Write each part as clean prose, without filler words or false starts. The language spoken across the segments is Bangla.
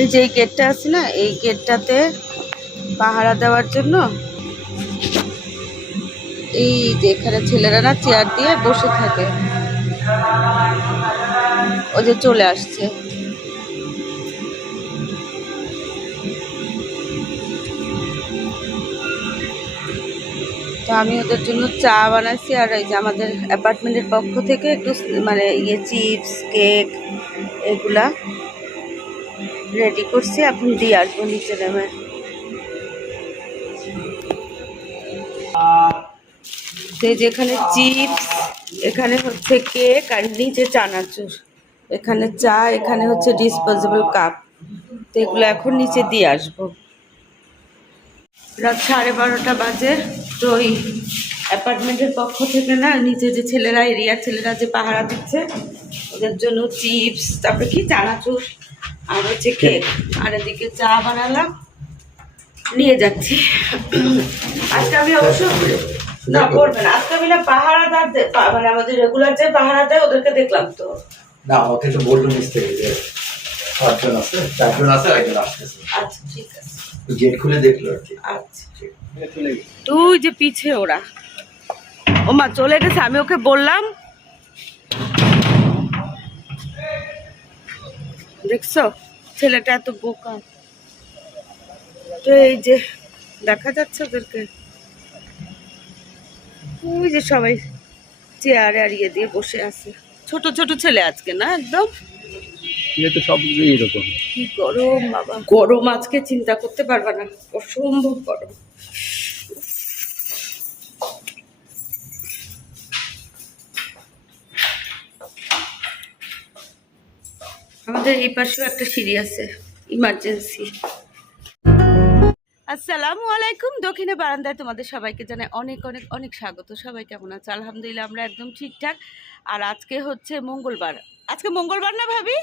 এই যে গেটটা আছে না, এই গেটটাতে পাহারা দেওয়ার জন্য এই যে এখানে ছেলেরা না চেয়ার দিয়ে বসে থাকে। ও যে চলে আসছে। তো আমি ওদের জন্য চা বানাইছি, আর এই যে আমাদের অ্যাপার্টমেন্টের পক্ষ থেকে একটু মানে চিপস কেক এগুলা রেডি করছি, এখন দিয়ে আসবো নিচে নেমে। যেখানে চিপস, এখানে হচ্ছে কেক, আর নিচে চানাচুর, এখানে চা, এখানে হচ্ছে ডিসপোজেবল কাপ। তো এগুলো এখন নিচে দিয়ে আসবো। রাত 12:30 বাজে। তো ওই অ্যাপার্টমেন্টের পক্ষ থেকে না নিচে যে ছেলেরা, এরিয়ার ছেলেরা যে পাহারা দিচ্ছে, ওদের জন্য চিপস, তারপরে কি চানাচুর আর হচ্ছে কেক, আর এদিকে চা বানালাম, নিয়ে যাচ্ছি। আজকে আমি অবশ্য না করবে না, আজকে আমি না পাহারাদার মানে আমাদের রেগুলার যে পাহারা দেয় ওদেরকে দেখলাম। তো না, আমাকে তো বললো নিচ থেকে যে 8জন আছে, 4জন আছে, আর একজন আসতেছে। আচ্ছা ঠিক আছে, গেট খুলে দেখলো আর কি। আচ্ছা তুই যে পিছে ওরা, ও মা চলে গেছে, আমি ওকে বললাম, দেখছো ছেলেটা এত বোকা। তো এই যে দেখা যাচ্ছে ওদেরকে, ওই যে সবাই চেয়ারে আড়িয়ে দিয়ে বসে আছে, ছোট ছোট ছেলে আজকে না একদম। তো সব এরকম। কি গরম বাবা, গরম আজকে চিন্তা করতে পারবা না, অসম্ভব গরম। আমাদের এই পাশেও একটা সিঁড়ি আছে, ইমার্জেন্সি। আসসালামু আলাইকুম, দক্ষিণে বারান্দায় তোমাদের সবাইকে জানাই অনেক অনেক অনেক স্বাগত। সবাই কেমন আছে? আলহামদুলিল্লাহ আমরা একদম ঠিকঠাক। আর আজকে হচ্ছে মঙ্গলবার। আজকে মঙ্গলবার না ভাবি?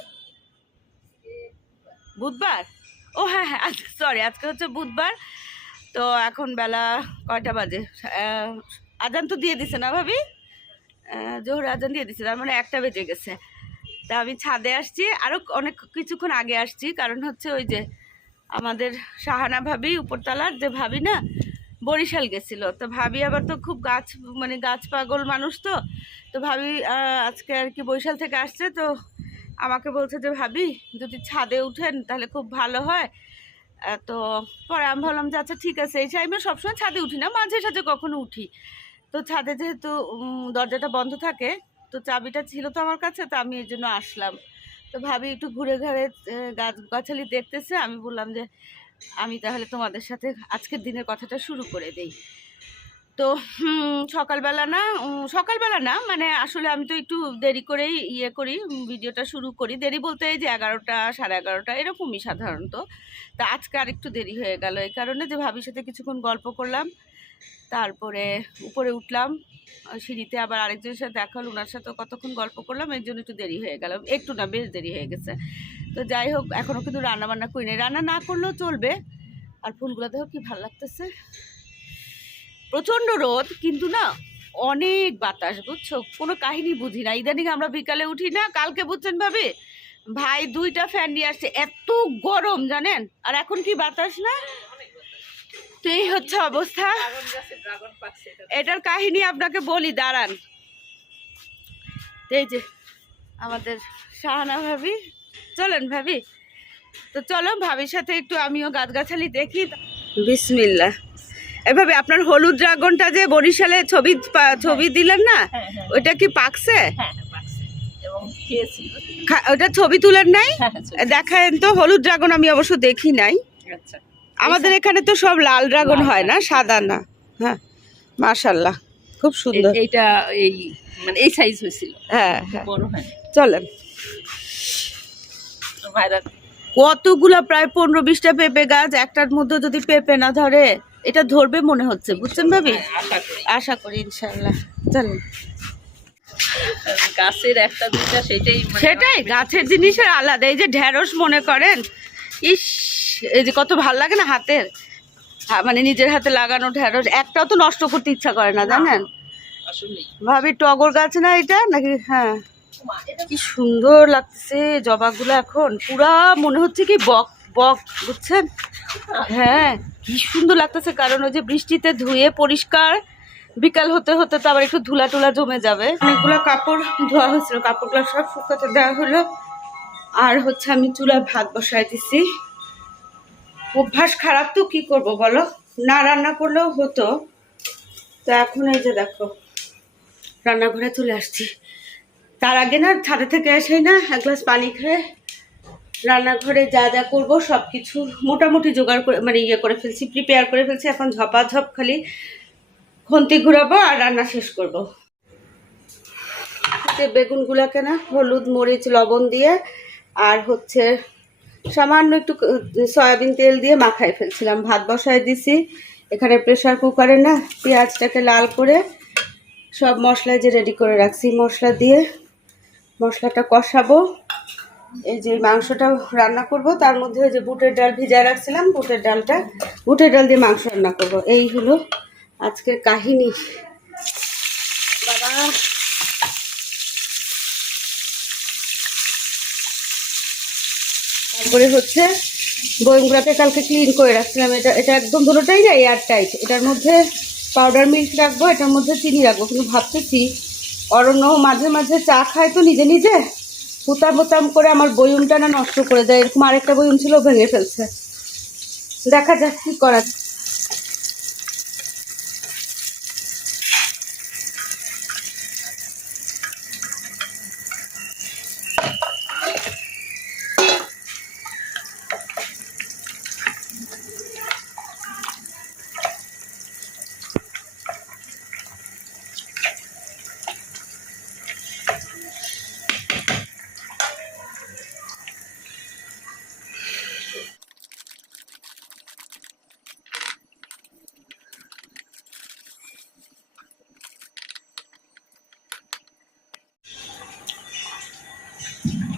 বুধবার? ও হ্যাঁ হ্যাঁ, আজকে সরি, আজকে হচ্ছে বুধবার। তো এখন বেলা কয়টা বাজে? আজান তো দিয়ে দিছে না ভাবি? জোহর আজান দিয়ে দিছে, তার মানে 1টা বেজে গেছে। তা আমি ছাদে আসছি, আরও অনেক কিছুক্ষণ আগে আসছি, কারণ হচ্ছে ওই যে আমাদের শাহানা ভাবি, উপরতলার যে ভাবি না, বরিশাল গেছিল। তো ভাবি আবার তো খুব মানে গাছ পাগল মানুষ। তো তো ভাবি আজকে আর কি বরিশাল থেকে আসছে। তো আমাকে বলছে যে ভাবি যদি ছাদে উঠেন তাহলে খুব ভালো হয়। তো পরে আমি ভাবলাম যে আচ্ছা ঠিক আছে, এই টাইমে সবসময় ছাদে উঠি না, মাঝে সাঝে কখনো উঠি। তো ছাদে যেহেতু দরজাটা বন্ধ থাকে, তো চাবিটা ছিল তো আমার কাছে, তো আমি এই জন্য আসলাম। তো ভাবি একটু ঘুরে ঘুরে গাছগাছালি দেখতেছে। আমি বললাম যে আমি তাহলে তোমাদের সাথে আজকের দিনের কথাটা শুরু করে দেই। তো সকালবেলা না মানে আসলে আমি তো একটু দেরি করেই করি, ভিডিওটা শুরু করি। দেরি বলতে এই যে 11টা 11:30 এরকমই সাধারণত। তা আজকে আর একটু দেরি হয়ে গেল, এই কারণে যে ভাবির সাথে কিছুক্ষণ গল্প করলাম, তারপরে উপরে উঠলাম সিঁড়িতে, আবার আরেকজনের সাথে দেখা হলো, ওনার সাথেও কতক্ষণ গল্প করলাম, এর জন্য একটু দেরি হয়ে গেল। একটু না, বেশ দেরি হয়ে গেছে। তো যাই হোক, এখনও কিন্তু রান্না বান্না করি নাই, রান্না না করলেও চলবে। আর ফুলগুলো দেখো কি ভালো লাগতেছে। প্রচণ্ড রোদ, কিন্তু না অনেক বাতাস, বুঝছো? কোনো কাহিনী বুঝি না। ইদানিং আমরা বিকালে উঠি না, কালকে বুঝছেন ভাবে ভাই 2টা ফ্যান নিয়ে আসছে, এত গরম জানেন, আর এখন কি বাতাস না। তো এই হচ্ছে অবস্থা। এটার কাহিনী আপনাকে বলি, দাঁড়ান। এই যে আমাদের শাহানা ভাবি, চলেন ভাবি, তো চলো ভাবির সাথে একটু আমিও গাছগাছালি দেখি। বিসমিল্লাহ। এভাবে আপনার হলুদ ড্রাগনটা যে বরিশালে ছবি দিলেন না, ওইটা কি পাকছে? ওটা ছবি তুলেন নাই? দেখেন তো, হলুদ ড্রাগন আমি অবশ্য দেখি নাই। আমাদের এখানে তো সব লাল ড্রাগন হয় না, সাদা না। হ্যাঁ মাশাআল্লাহ, খুব সুন্দর। এইটা এই মানে এই সাইজ হয়েছিল। হ্যাঁ বড় হয়। চলেন। কতগুলা, প্রায় 15-20টা পেঁপে গাছ, একটার মধ্যে যদি পেঁপে না ধরে, এটা ধরবে মনে হচ্ছে, বুঝছেন ভাবি? আশা করি ইনশাআল্লাহ। চলেন। গাছের একটা দুইটা সেটাই গাছের জিনিসের আলাদা। এই যে ঢেঁড়স মনে করেন, ইস এই যে কত ভাল লাগে না হাতের, মানে নিজের হাতে লাগানো ঢেঁড়স, একটাও তো নষ্ট করতে ইচ্ছা করে না জানেন ভাবি। টগর গাছ না এটা নাকি? হ্যাঁ কি সুন্দর লাগতেছে জবাগুলো এখন, পুরা মনে হচ্ছে কি বক বক, বুঝছেন? হ্যাঁ, কি সুন্দর লাগতেছে, কারণ ওই যে বৃষ্টিতে ধুয়ে পরিষ্কার, বিকাল হতে হতে তো আবার একটু ধুলা টুলা জমে যাবে। অনেকগুলো কাপড় ধোয়া হয়েছিল, কাপড়গুলো সব শুকাতে দেওয়া হলো। আর হচ্ছে আমি চুলায় ভাত বসাই দিছি। অভ্যাস খারাপ তো কি করব বলো, না রান্না করলেও হতো। তো এখন এই যে দেখো রান্নাঘরে চলে আসছি। তার আগে না ছাদে থেকে এসেই না এক গ্লাস পানি খেয়ে রান্নাঘরে যা যা করবো সব কিছু মোটামুটি জোগাড় করে, মানে ইয়ে করে ফেলছি, প্রিপেয়ার করে ফেলছি। এখন ঝপাঝপ খালি খুন্তি ঘুরাবো আর রান্না শেষ করবো। বেগুনগুলাকে না হলুদ মরিচ লবণ দিয়ে আর হচ্ছে সামান্য একটু সয়াবিন তেল দিয়ে মাখাই ফেলছিলাম। ভাত বসায় দিছি এখানে প্রেসার কুকারে না, পেঁয়াজটাকে লাল করে সব মশলা যে রেডি করে রাখছি, মশলা দিয়ে মশলাটা কষাবো। এই যে মাংসটা রান্না করব, তার মধ্যে ওই যে বুটের ডাল ভিজায় রাখছিলাম, বুটের ডাল দিয়ে মাংস রান্না করব। এই হলো আজকের কাহিনী। বাবা তারপরে হচ্ছে বয়মগুলোকে কালকে ক্লিন করে রাখছিলাম। এটা একদম দুটোটাই না এয়ার টাইট। এটার মধ্যে পাউডার মিল্ক রাখবো, এটার মধ্যে চিনি রাখবো। কিন্তু ভাবতেছি অরণ্য মাঝে মাঝে চা খায় তো নিজে নিজে, হুতাম হুতাম করে আমার বয়মটা না নষ্ট করে দেয়। এরকম আরেকটা বয়ম ছিল, ভেঙে ফেলছে। দেখা যাক কি করা।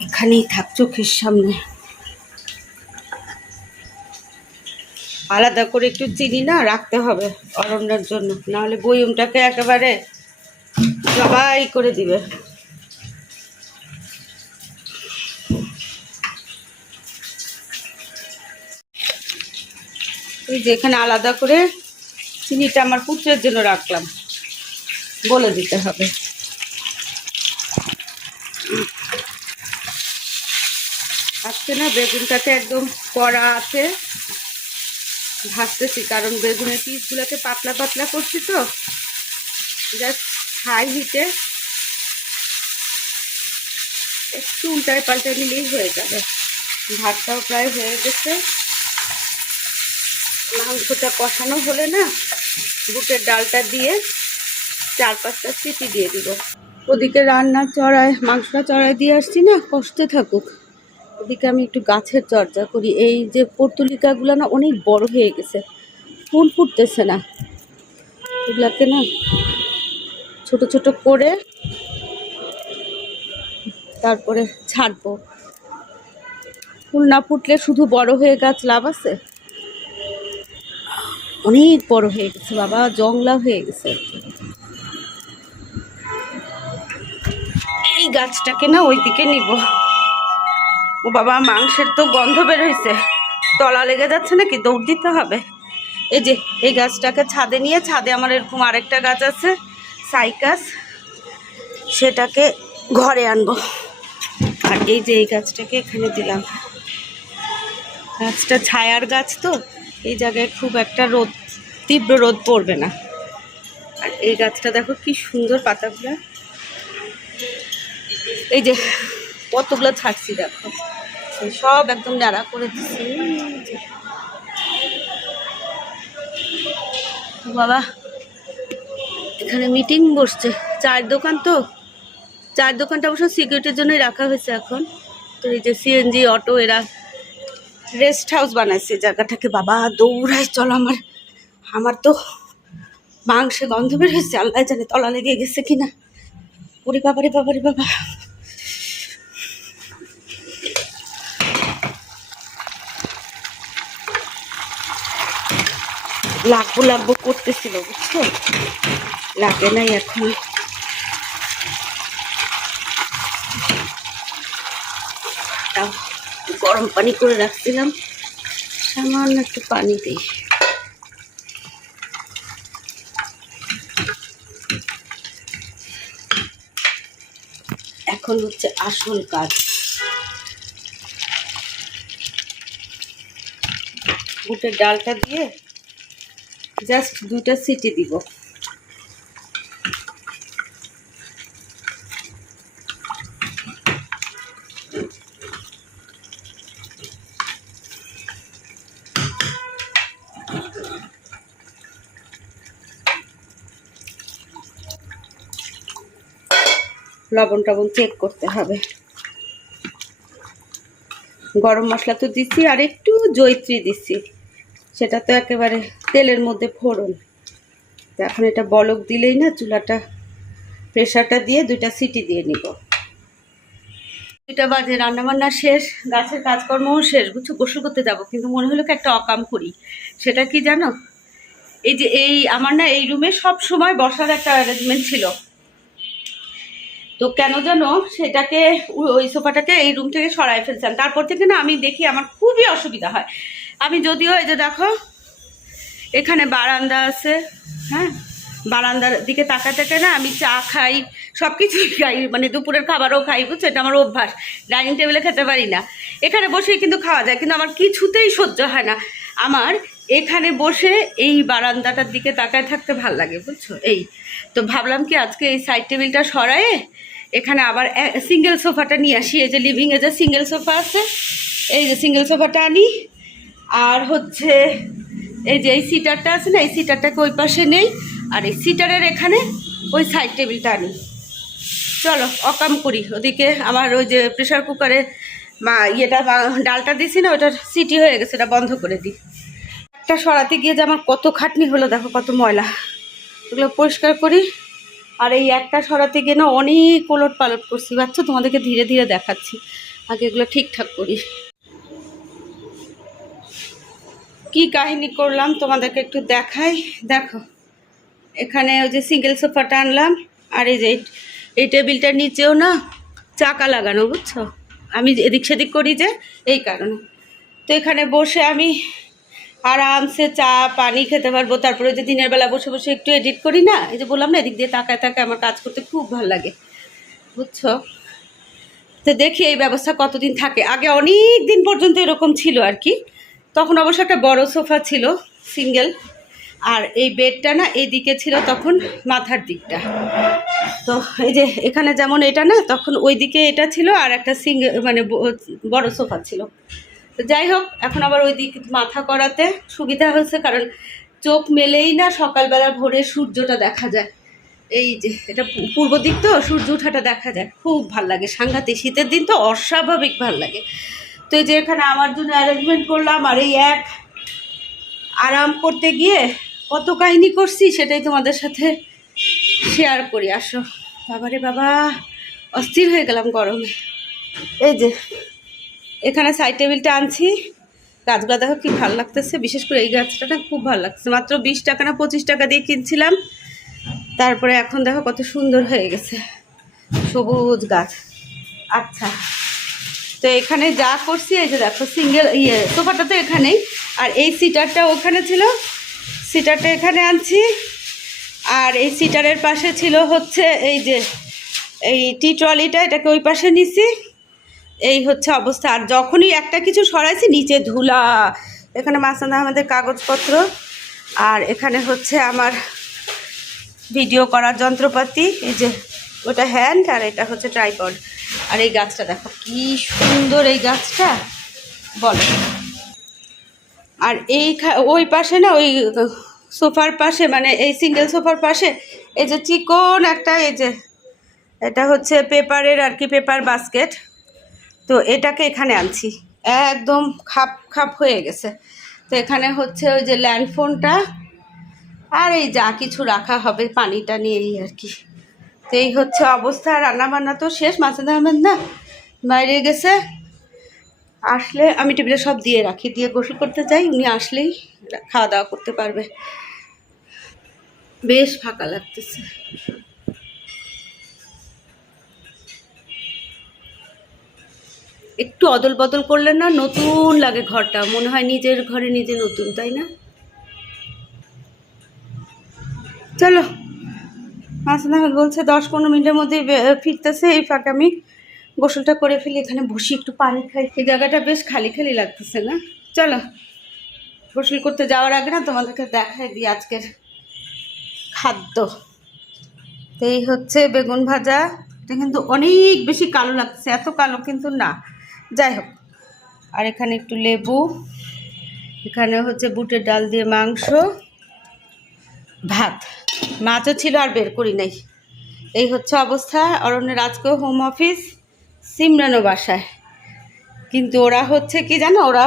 এখানেই থাক চোখের সামনে। আলাদা করে একটু চিনি না রাখতে হবে অরণ্যের জন্য, নাহলে বয়মটাকে একেবারে জবাই করে দিবে। এই যে এখানে আলাদা করে চিনিটা আমার পুত্রের জন্য রাখলাম, বলে দিতে হবে। আজকে না বেগুনটাকে একদম কড়া আছে ভাজতেছি, কারণ বেগুনের পিসগুলোকে পাতলা পাতলা করছি তো, জাস্ট হাই হিটে একটু উল্টায় পাল্টায় নিলেই হয়ে যাবে। ভাতটাও প্রায় হয়ে গেছে। মাংসটা কষানো হলে না বুটের ডালটা দিয়ে 4-5টা সিটি দিয়ে দিব। ওদিকে রান্না চড়ায়, মাংসটা চড়ায় দিয়ে আসছি না, কষতে থাকুক। ওদিকে আমি একটু গাছের চর্চা করি। এই যে পর্তুলিকাগুলো না অনেক বড় হয়ে গেছে, ফুল ফুটতেছে না। এগুলাকে না ছোট ছোট করে তারপরে ছাড়বো। ফুল না ফুটলে শুধু বড় হয়ে গাছ লাভ আছে? অনেক বড় হয়ে গেছে বাবা, জংলা হয়ে গেছে। এই গাছটাকে না ওইদিকে নিব। ও বাবা, মাংসের তো গন্ধ বের হয়েছে, তলা লেগে যাচ্ছে নাকি, দৌড় দিতে হবে। এই যে এই গাছটাকে ছাদে নিয়ে, ছাদে আমার এরকম আরেকটা গাছ আছে সাইকাস, সেটাকে ঘরে আনবো। আর এই যে এই গাছটাকে এখানে দিলাম। গাছটা ছায়ার গাছ তো, এই জায়গায় খুব একটা রোদ, তীব্র রোদ পড়বে না। আর এই গাছটা দেখো কি সুন্দর পাতাগুলো, এই যে কতগুলো ছাড়ছি দেখো, সব একদম নাড়া করে দিচ্ছি। বাবা এখানে মিটিং বসছে, চায়ের দোকান তো, চায়ের দোকানটা অবশ্য সিকিউরিটির জন্যই রাখা হয়েছে এখন। তো এই যে সিএনজি অটো, এরা রেস্ট হাউস বানাইছে জায়গাটাকে। বাবা দৌড়ায় চল, আমার তো মাংসে গন্ধ বের হয়েছে, আল্লাহ জানে তলা লেগে গেছে কিনা। ওরে বাবা রে বাবা রে বাবা, লাগবো করতেছিল, বুঝছো, লাগে নাই এখন। গরম পানি করে রাখছিলাম, সামান্য একটু পানি দিই। এখন হচ্ছে আসল কাজ, বুটের ডালটা দিয়ে জাস্ট 2টা সিটি দিব। লবণ টবণ চেক করতে হবে। গরম মশলা তো দিচ্ছি, আর একটু জয়িত্রী দিচ্ছি, সেটা তো একেবারে তেলের মধ্যে ফোড়ন। তো এখন এটা বলক দিলেই না চুলাটা প্রেশারটা দিয়ে 2টা সিটি দিয়ে নিব। 2টা বাজে, রান্নাবান্না শেষ, গাছের কাজকর্মও শেষ, বুঝছো। গোসল করতে যাব, কিন্তু মনে হলো কি একটা অকাম করি। সেটা কি জানো, এই যে আমার না এই রুমে সব সময় বসার একটা অ্যারেঞ্জমেন্ট ছিল, তো কেন যেন সেটাকে ওই সোফাটাকে এই রুম থেকে সরাই ফেলছেন। তারপর থেকে না আমি দেখি আমার খুবই অসুবিধা হয়। আমি যদিও এই যে দেখো এখানে বারান্দা আছে, হ্যাঁ, বারান্দার দিকে তাকাতে না আমি চা খাই, সব কিছুই খাই, মানে দুপুরের খাবারও খাই, বুঝছো। এটা আমার অভ্যাস, ডাইনিং টেবিলে খেতে পারি না, এখানে বসেই কিন্তু খাওয়া যায়, কিন্তু আমার কিছুতেই সহ্য হয় না। আমার এখানে বসে এই বারান্দাটার দিকে তাকায় থাকতে ভাল লাগে, বুঝছো। তো ভাবলাম কি আজকে এই সাইড টেবিলটা সরায়ে এখানে আবার সিঙ্গেল সোফাটা নিয়ে আসি। এই যে লিভিংয়ে যে সিঙ্গেল সোফা আছে, এই যে সিঙ্গেল সোফাটা আনি, আর হচ্ছে এই যে এই সিটারটা আছে না, এই সিটারটাকে ওই পাশে নেই, আর এই সিটারের এখানে ওই সাইড টেবিলটা আনি। চলো অকাম করি। ওদিকে আমার ওই যে প্রেশার কুকারে ডালটা দিছি না, ওটার সিটি হয়ে গেছে, ওটা বন্ধ করে দিই। একটা সরাতে গিয়ে যে আমার কত খাটনি হলো, দেখো কত ময়লা, ওগুলো পরিষ্কার করি। আর এই একটা সরাতে গিয়ে না অনেক ওলট পালট করছি, বাচ্চা তোমাদেরকে ধীরে ধীরে দেখাচ্ছি, আগে এগুলো ঠিকঠাক করি। কি কাহিনী করলাম তোমাদেরকে একটু দেখাই। দেখো এখানে ওই যে সিঙ্গেল সোফাটা আনলাম, আর এই যে এই টেবিলটার নিচেও না চাকা লাগানো, বুঝছো। আমি এদিক সেদিক করি যে এই কারণে। তো এখানে বসে আমি আরামসে চা পানি খেতে পারবো। তারপরে যে দিনের বেলা বসে বসে একটু এডিট করি না, এই যে বললাম না, এদিক দিয়ে তাকায় তাকায় আমার কাজ করতে খুব ভালো লাগে, বুঝছো। তো দেখি এই ব্যবস্থা কতদিন থাকে। আগে অনেক দিন পর্যন্ত এরকম ছিল আর কি, তখন অবশ্য একটা বড় সোফা ছিল সিঙ্গেল, আর এই বেডটা না এইদিকে ছিল তখন মাথার দিকটা। তো এই যে এখানে যেমন এটা না, তখন ওই দিকে এটা ছিল, আর একটা সিঙ্গেল মানে বড় সোফা ছিল। তো যাই হোক, এখন আবার ওই দিক মাথা করাতে সুবিধা হয়েছে, কারণ চোখ মেলেই না সকালবেলা ভোরে সূর্যটা দেখা যায়। এই যে এটা পূর্ব দিক, তো সূর্য ওঠাটা দেখা যায়, খুব ভাল লাগে, সাংঘাতিক। শীতের দিন তো অস্বাভাবিক ভাল লাগে। তো এই যে এখানে আমার জন্য অ্যারেঞ্জমেন্ট করলাম, আর এই এক আরাম করতে গিয়ে কত কাহিনী করছি সেটাই তোমাদের সাথে শেয়ার করি। আসো বাবারে বাবা, অস্থির হয়ে গেলাম গরমে। এই যে এখানে সাইড টেবিলটা আনছি, গাছগুলো দেখো কি ভালো লাগতেছে, বিশেষ করে এই গাছটা না খুব ভালো লাগছে। মাত্র 20 টাকা না 25 টাকা দিয়ে কিনছিলাম, তারপরে এখন দেখো কত সুন্দর হয়ে গেছে, সবুজ গাছ। আচ্ছা, তো এখানে যা করছি, এই যে দেখো সিঙ্গেল সোফাটা তো এখানেই, আর এই সিটারটা ওখানে ছিল, সিটারটা এখানে আনছি। আর এই সিটারের পাশে ছিল হচ্ছে এই যে এই টি ট্রলিটা, এটাকে ওই পাশে নিছি। এই হচ্ছে অবস্থা। আর যখনই একটা কিছু সরাইছি নিচে ধুলা, এখানে মাসুদ আহমেদের কাগজপত্র, আর এখানে হচ্ছে আমার ভিডিও করার যন্ত্রপাতি, এই যে ওটা হ্যান্ড, আর এটা হচ্ছে ট্রাইপড। আর এই গাছটা দেখো কি সুন্দর, এই গাছটা বলো। আর ওই পাশে না, ওই সোফার পাশে, মানে এই সিঙ্গেল সোফার পাশে এই যে চিকন একটা, এই যে এটা হচ্ছে পেপারের আর কি, পেপার বাস্কেট। তো এটাকে এখানে আনছি, একদম খাপ খাপ হয়ে গেছে। তো এখানে হচ্ছে ওই যে ল্যান্ডফোনটা, আর এই যা কিছু রাখা হবে পানিটা নিয়ে, এই আর কি। তো এই হচ্ছে অবস্থা। রান্নাবান্না তো শেষ, মাসুদ আহমেদ না বাইরে গেছে, আসলে আমি টেবিলে সব দিয়ে রাখি, দিয়ে গোসল করতে যাই, উনি আসলেই খাওয়া দাওয়া করতে পারবে। বেশ ফাঁকা লাগতেছে। একটু অদল বদল করলে না নতুন লাগে ঘরটা, মনে হয় নিজের ঘরে নিজে নতুন, তাই না? চলো, হাসান আহমেদ বলছে 10-15 মিনিটের মধ্যে ফিরতেছে। এই ফাঁকে আমি গোসলটা করে ফেলি, এখানে বসি একটু পানি খাই। এই জায়গাটা বেশ খালি খালি লাগতেছে না? চলো, গোসল করতে যাওয়ার আগে না তোমাদেরকে দেখাই দিই আজকের খাদ্য। তো এই হচ্ছে বেগুন ভাজা। এটা কিন্তু অনেক বেশি কালো লাগছে, এত কালো কিন্তু না, যাই হোক। আর এখানে একটু লেবু, এখানে হচ্ছে বুটের ডাল দিয়ে মাংস, ভাত, মাছও ছিল আর বের করি নাই। এই হচ্ছে অবস্থা। অরণ্যের আজকেও হোম অফিস, সিমরানও বাসায়। কিন্তু ওরা হচ্ছে কি জানো, ওরা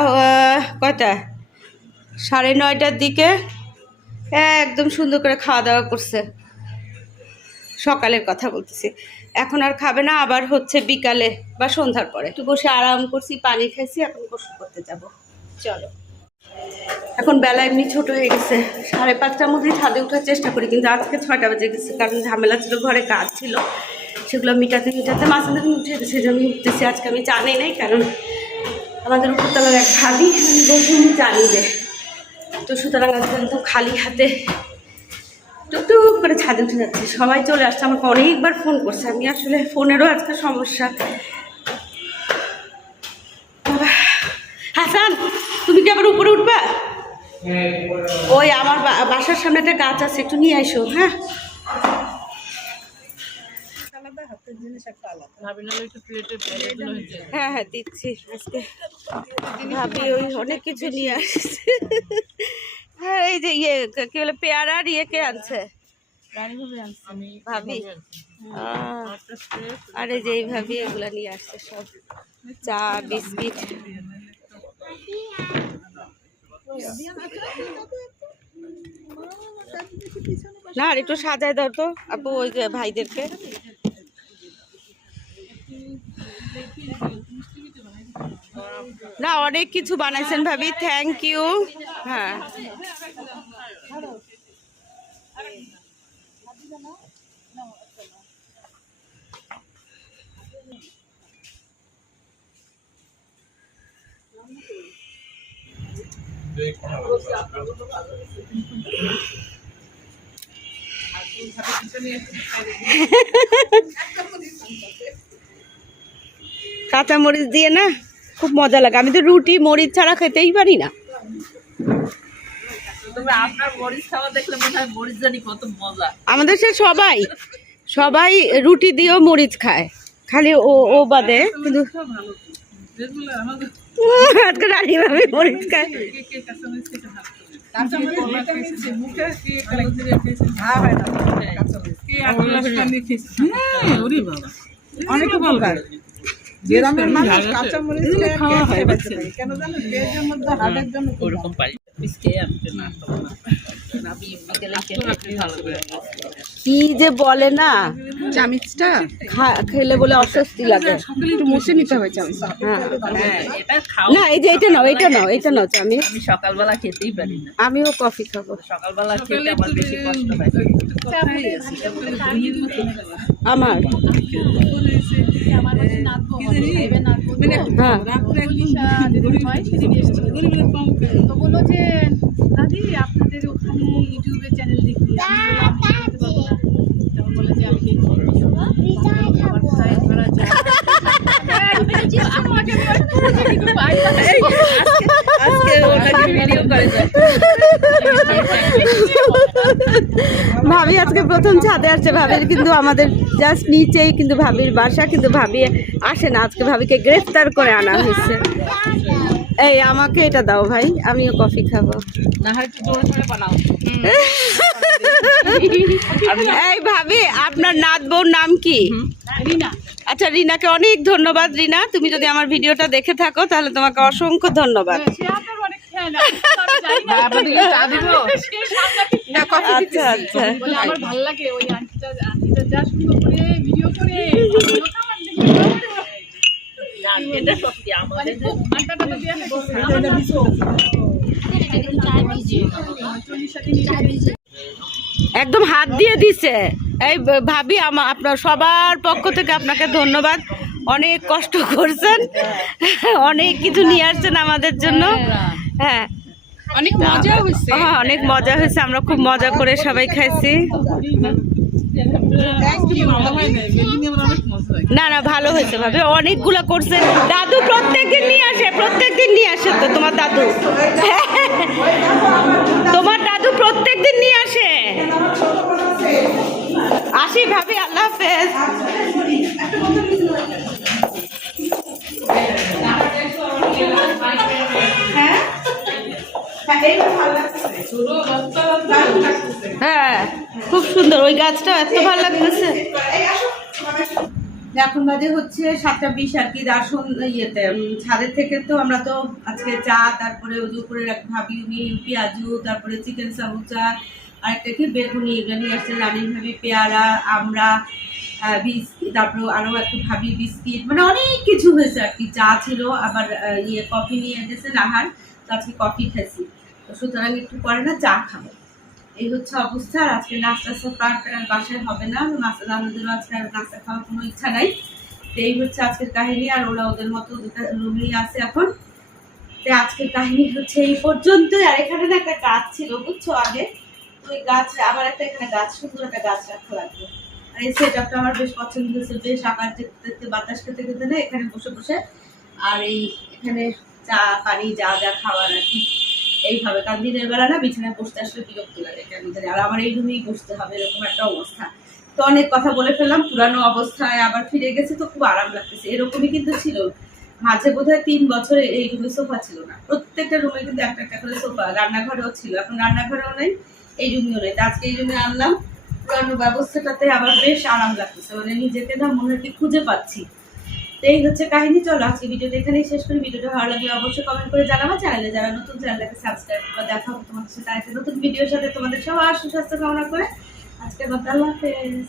কয়টা 9:30টার দিকে একদম সুন্দর করে খাওয়া দাওয়া করছে। সকালের কথা বলতেছি, এখন আর খাবে না, আবার হচ্ছে বিকালে বা সন্ধ্যার পরে একটু বসে আরাম করছি, পানি খাইছি, এখন গোসল করতে যাব। চলো, এখন বেলা এমনি ছোট হয়ে গেছে, 5:30টার মধ্যেই ছাদে ওঠার চেষ্টা করি, কিন্তু আজকে 6টা বেজে গেছে, কারণ ঝামেলা ছিল, ঘরে কাজ ছিল, সেগুলো মিটাতে মিটাতে মাঝে মাঝে উঠে গেছে। যে আমি উঠতেছি, আজকে আমি চা নেই নাই, কারণ আমাদের উপরতলার এক ভাবি বলছি উনি চা নিবে, তো সুতরাং আজকে একদম খালি হাতে টুকটুক করে ছাদে উঠে যাচ্ছে। সবাই চলে আসছে, আমাকে অনেকবার ফোন করছে, আমি আসলে ফোনেরও আজকে সমস্যা। হাসান, তুমি কি আবার উপরে উঠবা? ওই আমার বাসার সামনে একটা গাছ আছে, একটু নিয়ে আসো। হ্যাঁ, হ্যাঁ হ্যাঁ দিচ্ছি। আজকে ভাবি ওই অনেক কিছু নিয়ে আসছে। হ্যাঁ, এই যে ইয়ে কি বলে পেয়ারা আর ইয়ে কে আনছে? ভাবি। আর এই যে এই ভাবি এগুলা নিয়ে আসছে সব, চা, বিস্কিট। না আর একটু সাজায় দাও তো আপু ওই যে ভাইদেরকে। না অনেক কিছু বানাইছেন ভাবি, থ্যাংক ইউ। হ্যাঁ, কাঁচা মরিচ দিয়ে না খুব মজা লাগে। আমি তো রুটি মরিচ ছাড়া খেতেই পারি না। আপনার মরিচ খাওয়া দেখলে মনে হয় মরিচ জানি কত মজা। আমাদের সে সবাই রুটি দিয়েও মরিচ খায়, খালি ও বাদে। কিন্তু আজকে রানী ভাবে মরিচ খায়। অনেক উপকার। গ্রামের মানুষ কাঁচা মরিচ খাওয়া হয় কেন জানো? পেটের মধ্যে হাড়ের জন্য ওরকম পারি। কি যে বলে না, চামিচটা খেলে বলে অস্বস্তি লাগে, একটু মুছে নিতে হবে চামিচ। না এই যে এটা নাও চামিচ। আমি সকালবেলা খেতেই পারি না, আমিও কফি খাবো। সকালবেলা খেতে আমার বেশি কষ্ট হয়। আমার তো বললো যে দাদি আপনাদের ওখানে ইউটিউবে চ্যানেল দেখি, বলে যে আমি ভাবি আজকে প্রথম ছাদে আসছে। ভাবির কিন্তু আমাদের জাস্ট নিচেই কিন্তু ভাবির বাসা, কিন্তু ভাবি আসে না। আজকে ভাবিকে গ্রেফতার করে আনা হয়েছে। এই আমাকে এটা দাও ভাই, আমিও কফি খাবো। না হয় একটু জোরে জোরে বানাও। এই ভাবি আপনার নাত বউর নাম কি? রিনা। আচ্ছা রিনাকে অনেক ধন্যবাদ। রিনা তুমি যদি আমার ভিডিওটা দেখে থাকো তাহলে তোমাকে অসংখ্য ধন্যবাদ। সে আপনার অনেক খেয়াল আচ্ছা আচ্ছা, বলে আমার ভালো লাগে ওই আন্টিটা যা সুন্দর করে ভিডিও করে এটা সত্যি আমাদের একদম হাত দিয়ে দিছে। এই ভাবি আপনার সবার পক্ষ থেকে আপনাকে ধন্যবাদ। অনেক কষ্ট করছেন, অনেক কিছু নিয়ে আসছেন আমাদের জন্য। হ্যাঁ অনেক মজা হয়েছে। হ্যাঁ অনেক মজা হয়েছে, আমরা খুব মজা করে সবাই খাইছি। না না ভালো হয়েছে ভাবে, অনেকগুলা করছে। দাদু প্রত্যেকদিন নিয়ে আসে, প্রত্যেকদিন নিয়ে আসে তো তোমার দাদু, তোমার দাদু প্রত্যেকদিন নিয়ে আসে। আসি ভাবি, আল্লাহ হাফেজ। হ্যাঁ খুব সুন্দর, ওই গাছটা এত ভালো লাগতেছে। এখন বাজে হচ্ছে 7:20 আর কি। দার্শন ইয়েতে ছাদের থেকে তো আমরা তো আজকে চা, তারপরে ওই উপরে ভাবি উনি পেঁয়াজু, তারপরে চিকেন সামোসা, আরেকটা কি বেগুনি, এগুলো নিয়ে আসছে রানীর ভাবি, পেয়ারা, আমরা, বিস্কিট, তারপরে আরো একটু ভাবি বিস্কিট, মানে অনেক কিছু হয়েছে আর কি। চা ছিল, আবার কফি নিয়ে এসেছে নাহার, তো আজকে কফি খাইছি। তো সুতরাং একটু পরে না চা খাবো, এই হচ্ছে অবস্থা। আর আজকে নাস্তা সাপার বাসায় হবে না, নাস্তা আমাদেরও আজকে আর নাস্তা খাওয়ার কোনো ইচ্ছা নাই। তো এই হচ্ছে আজকের কাহিনী। আর ওরা ওদের মতো রুমেই আছে এখন। তো আজকের কাহিনী হচ্ছে এই পর্যন্তই। আর এখানে না একটা গাছ ছিল বুঝছো আগে, তো ওই গাছ আবার একটা এখানে গাছ, সুন্দর একটা গাছ রাখা লাগবে। আর এই সেটআপটা আমার বেশ পছন্দ হয়েছে, বেশ আকার দেখতে দেখতে, বাতাস খেতে খেতে না এখানে বসে বসে, আর এই এখানে চা পানি যা যা খাওয়ার আর কি এইভাবে। কারণ দিনের বেলা না বিছানায় বসতে আসলে বিরক্তি লাগে কেন জানি, আর আমার এই রুমেই বসতে হবে, এরকম একটা অবস্থা। তো অনেক কথা বলে ফেললাম, পুরানো অবস্থায় আবার ফিরে গেছে, তো খুব আরাম লাগতেছে। এরকমই কিন্তু ছিল মাঝে, বোধহয় 3 বছরে এই রুমে সোফা ছিল না, প্রত্যেকটা রুমে কিন্তু একটা একটা করে সোফা, রান্নাঘরেও ছিল, এখন রান্নাঘরেও নেই, এই রুমেও নেই। আজকে এই রুমে আনলাম, পুরানো ব্যবস্থাটাতে আবার বেশ আরাম লাগতেছে, মানে নিজেকে না মনে হয় খুঁজে পাচ্ছি। এই হচ্ছে কাহিনী। চলো আজকে ভিডিওটা এখানেই শেষ করি। ভিডিওটা ভালো লাগলে অবশ্যই কমেন্ট করে জানাবো। চ্যানেলে যারা নতুন, চ্যানেলটাকে সাবস্ক্রাইব করে। দেখা হবে তোমাদের সাথে আরেকটা নতুন ভিডিওর সাথে। তোমাদের সবার সুস্বাস্থ্য কামনা করে আজকের মতো আল্লাহ হাফেজ।